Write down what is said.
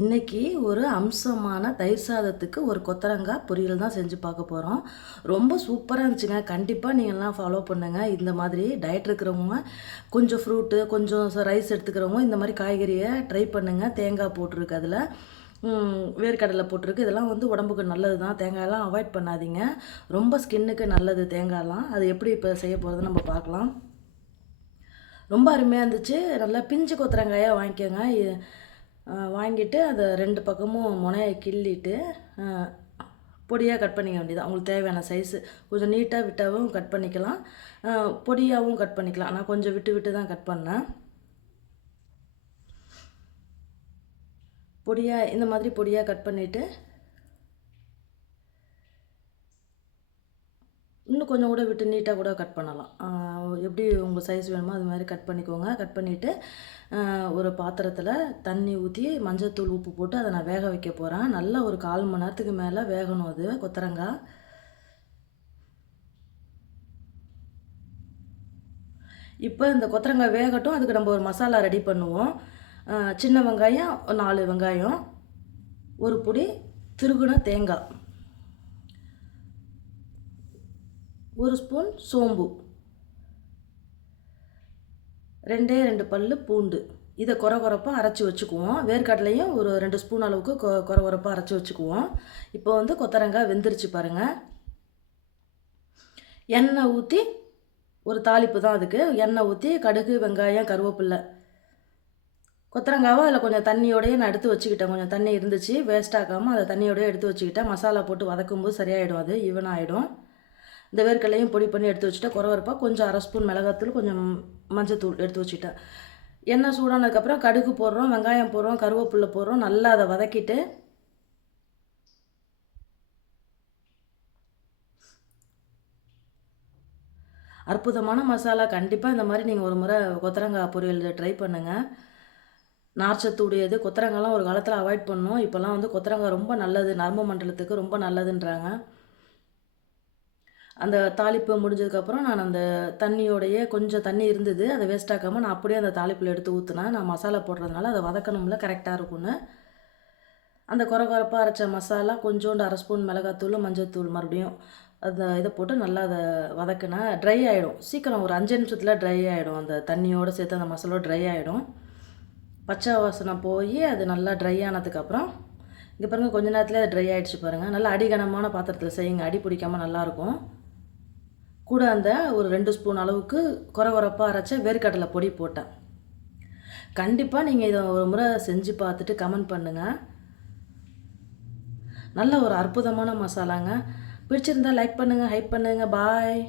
இன்றைக்கி ஒரு அம்சமான தயிர் சாதத்துக்கு ஒரு கொத்தரங்காய் பொரியல் தான் செஞ்சு பார்க்க போகிறோம். ரொம்ப சூப்பராக இருந்துச்சுங்க. கண்டிப்பாக நீங்கள்லாம் ஃபாலோ பண்ணுங்கள். இந்த மாதிரி டயட் இருக்கிறவங்க கொஞ்சம் ஃப்ரூட்டு, கொஞ்சம் ரைஸ் எடுத்துக்கிறவங்க இந்த மாதிரி காய்கறியை ட்ரை பண்ணுங்கள். தேங்காய் போட்டிருக்கு அதில். வேர்க்கடலை போட்டிருக்கு. இதெல்லாம் உடம்புக்கு நல்லது தான். தேங்காயெல்லாம் அவாய்ட் பண்ணாதீங்க. ரொம்ப ஸ்கின்னுக்கு நல்லது தேங்காயெல்லாம். அது எப்படி இப்போ செய்ய போகிறதுன்னு நம்ம பார்க்கலாம். ரொம்ப அருமையாக இருந்துச்சு. நல்லா பிஞ்சு கொத்தரங்காயாக வாங்கிக்கோங்க. வாங்கிட்டு அதை 2 பக்கமும் முனையை கிள்ளிட்டு பொடியாக கட் பண்ணிக்க வேண்டியது. அவங்களுக்கு தேவையான சைஸு கொஞ்சம் நீட்டாக விட்டாவும் கட் பண்ணிக்கலாம், பொடியாகவும் கட் பண்ணிக்கலாம். நான் கொஞ்சம் விட்டு விட்டு தான் கட் பண்ணேன். பொடியாக இந்த மாதிரி பொடியாக கட் பண்ணிவிட்டு இன்னும் கொஞ்சம் கூட விட்டு நீட்டாக கூட கட் பண்ணலாம். எப்படி உங்கள் சைஸ் வேணுமோ அது மாதிரி கட் பண்ணிக்கோங்க. கட் பண்ணிவிட்டு ஒரு பாத்திரத்தில் தண்ணி ஊற்றி மஞ்சள்தூள் உப்பு போட்டு அதை நான் வேக வைக்க போகிறேன். நல்லா ஒரு 1/4 மணி நேரத்துக்கு மேலே வேகணும் அது கொத்தரங்காய். இப்போ இந்த கொத்தரங்காய் வேகட்டும். அதுக்கு நம்ம ஒரு மசாலா ரெடி பண்ணுவோம். சின்ன வெங்காயம் 4 வெங்காயம், ஒரு பொடி திருகுன தேங்காய், 1 ஸ்பூன் சோம்பு, 2 பல்லு பூண்டு. இதை கொரகொரப்பாக அரைச்சி வச்சுக்குவோம். வேர்க்கடலையும் ஒரு 2 ஸ்பூன் அளவுக்கு கொரகொரப்பாக அரைச்சி வச்சுக்குவோம். இப்போ கொத்தரங்காய் வெந்துருச்சு பாருங்கள். எண்ணெய் ஊற்றி ஒரு தாளிப்பு தான் அதுக்கு. எண்ணெய் ஊற்றி கடுகு, வெங்காயம், கருவேப்பில்லை, கொத்தரங்காவை அதில் கொஞ்சம் தண்ணியோடையே நான் எடுத்து வச்சுக்கிட்டேன். கொஞ்சம் தண்ணி இருந்துச்சு, வேஸ்ட் ஆக்காமல் அதை தண்ணியோடய எடுத்து வச்சுக்கிட்டேன். மசாலா போட்டு வதக்கும்போது சரியாயிடும், அது ஈவன் ஆகிடும். இந்த வேர்க்கடலையும் பொடி பண்ணி எடுத்து வச்சுட்டேன். கொரகொரப்பாக கொஞ்சம் 1/2 ஸ்பூன் மிளகாத்தூள், கொஞ்சம் மஞ்சத்தூள் எடுத்து வச்சுட்டேன். எண்ணெய் சூடானதுக்கப்புறம் கடுகு போடுறோம், வெங்காயம் போடுறோம், கருவேப்பில்லை போடுறோம். நல்லா அதை வதக்கிட்டு அற்புதமான மசாலா. கண்டிப்பாக இந்த மாதிரி நீங்கள் ஒரு முறை கொத்தரங்காய் பொரியல் ட்ரை பண்ணுங்கள். நார்ச்சத்து உடையது. கொத்தரங்காய்லாம் ஒரு காலத்தில் அவாய்ட் பண்ணோம். இப்போல்லாம் கொத்தரங்காய் ரொம்ப நல்லது, நரம்பு மண்டலத்துக்கு ரொம்ப நல்லதுன்றாங்க. அந்த தாளிப்பு முடிஞ்சதுக்கப்புறம் நான் அந்த தண்ணியோடையே கொஞ்சம் தண்ணி இருந்தது, அதை வேஸ்ட் ஆக்காமல் நான் அப்படியே அந்த தாளிப்பில் எடுத்து ஊற்றினேன். நான் மசாலா போடுறதுனால அதை வதக்கணும்ல, கரெக்டாக இருக்கும்னு. அந்த கொரகொரப்பாக அரைச்ச மசாலா, கொஞ்சோண்டு 1/2 ஸ்பூன் மிளகாத்தூள், மஞ்சத்தூள், மறுபடியும் அந்த இதை போட்டு நல்லா அதை வதக்கினேன். ட்ரை ஆகிடும் சீக்கிரம், ஒரு 5 நிமிஷத்தில் ட்ரை ஆகிடும். அந்த தண்ணியோடு சேர்த்து அந்த மசாலா ட்ரை ஆகிடும். பச்சை வாசனை போய் அது நல்லா ட்ரை ஆனதுக்கப்புறம் இங்கே பாருங்கள், கொஞ்ச நேரத்தில் அது ட்ரை ஆகிடுச்சு பாருங்கள். நல்லா அடிகனமான பாத்திரத்தில் செய்யுங்க, அடி பிடிக்காமல் நல்லாயிருக்கும். கூட அந்த ஒரு 2 ஸ்பூன் அளவுக்கு கொரகொரப்பாக அரைச்ச வேர்க்கடலை பொடி போட்டேன். கண்டிப்பாக நீங்கள் இதை ஒரு முறை செஞ்சு பார்த்துட்டு கமெண்ட் பண்ணுங்கள். நல்ல ஒரு அற்புதமான மசாலாங்க. பிடிச்சிருந்தா லைக் பண்ணுங்கள், ஹைப் பண்ணுங்கள். பாய்.